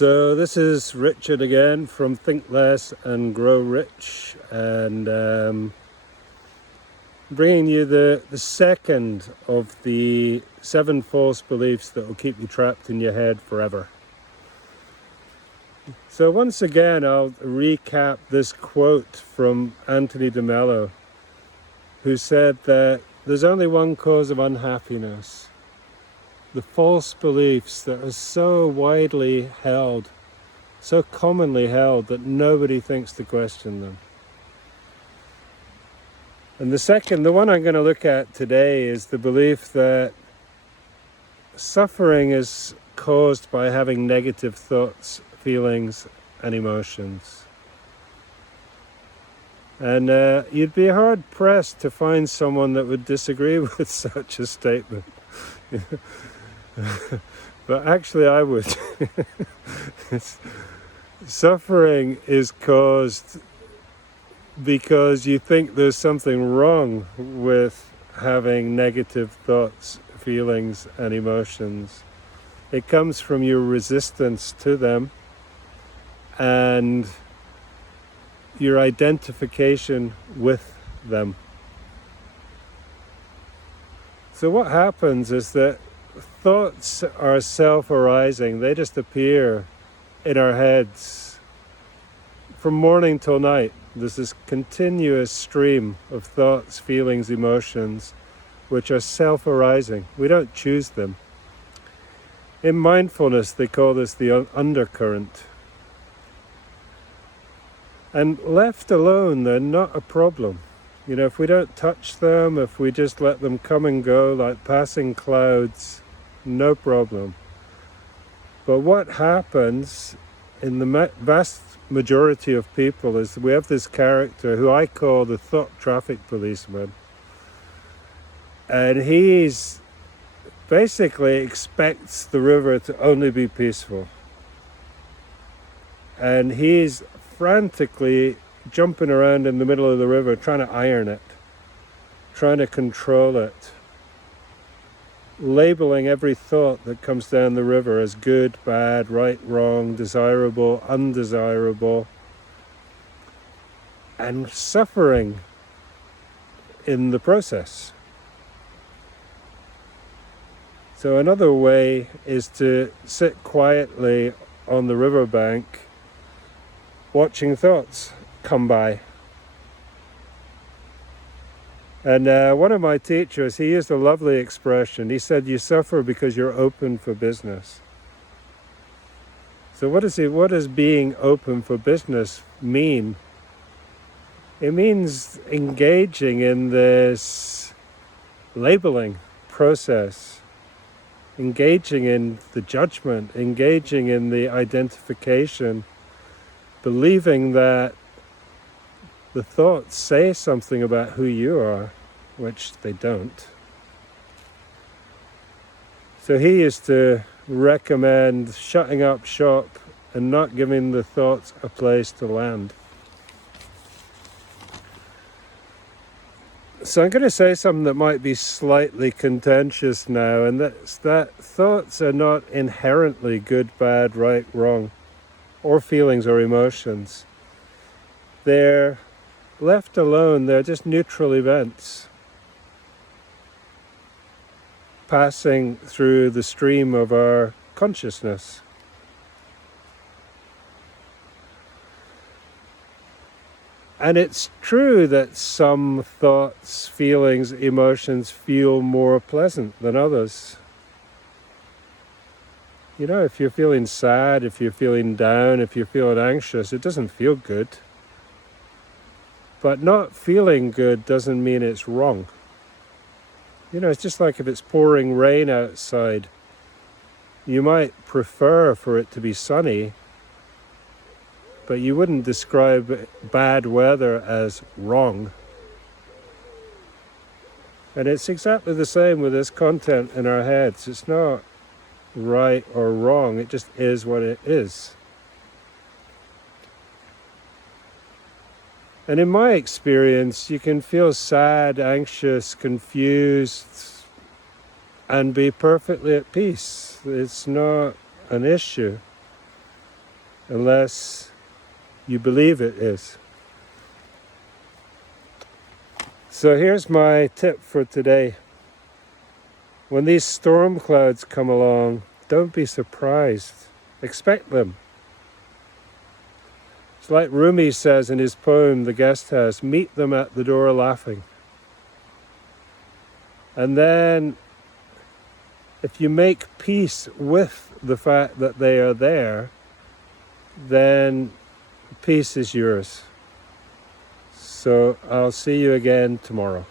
So this is Richard again from Think Less and Grow Rich, and bringing you the second of the 7 false beliefs that will keep you trapped in your head forever. So once again, I'll recap this quote from Anthony de Mello, who said that there's only one cause of unhappiness: the false beliefs that are so widely held, so commonly held, that nobody thinks to question them. And the one I'm going to look at today, is the belief that suffering is caused by having negative thoughts, feelings, and emotions. And you'd be hard pressed to find someone that would disagree with such a statement. But actually I would. Suffering is caused because you think there's something wrong with having negative thoughts, feelings, and emotions. It comes from your resistance to them and your identification with them. So what happens is that thoughts are self-arising. They just appear in our heads from morning till night. There's this continuous stream of thoughts, feelings, emotions, which are self-arising. We don't choose them. In mindfulness, they call this the undercurrent. And left alone, they're not a problem. You know, if we don't touch them, if we just let them come and go like passing clouds, no problem. But what happens in the vast majority of people is we have this character who I call the thought traffic policeman. And he's basically expects the river to only be peaceful. And he's frantically jumping around in the middle of the river, trying to iron it, trying to control it, labeling every thought that comes down the river as good, bad, right, wrong, desirable, undesirable, and suffering in the process. So another way is to sit quietly on the riverbank, watching thoughts come by. And one of my teachers, he used a lovely expression. He said, "You suffer because you're open for business." So what does being open for business mean? It means engaging in this labeling process, engaging in the judgment, engaging in the identification, believing that the thoughts say something about who you are, which they don't. So he used to recommend shutting up shop and not giving the thoughts a place to land. So I'm going to say something that might be slightly contentious now, and that's that thoughts are not inherently good, bad, right, wrong, or feelings or emotions. They're left alone, they're just neutral events passing through the stream of our consciousness. And it's true that some thoughts, feelings, emotions feel more pleasant than others. You know, if you're feeling sad, if you're feeling down, if you're feeling anxious, it doesn't feel good. But not feeling good doesn't mean it's wrong. You know, it's just like if it's pouring rain outside. You might prefer for it to be sunny, but you wouldn't describe bad weather as wrong. And it's exactly the same with this content in our heads. It's not right or wrong, it just is what it is. And in my experience, you can feel sad, anxious, confused, and be perfectly at peace. It's not an issue. unless you believe it is. So here's my tip for today. When these storm clouds come along, don't be surprised. Expect them. It's like Rumi says in his poem, The Guest House, meet them at the door laughing. And then, if you make peace with the fact that they are there, then peace is yours. So I'll see you again tomorrow.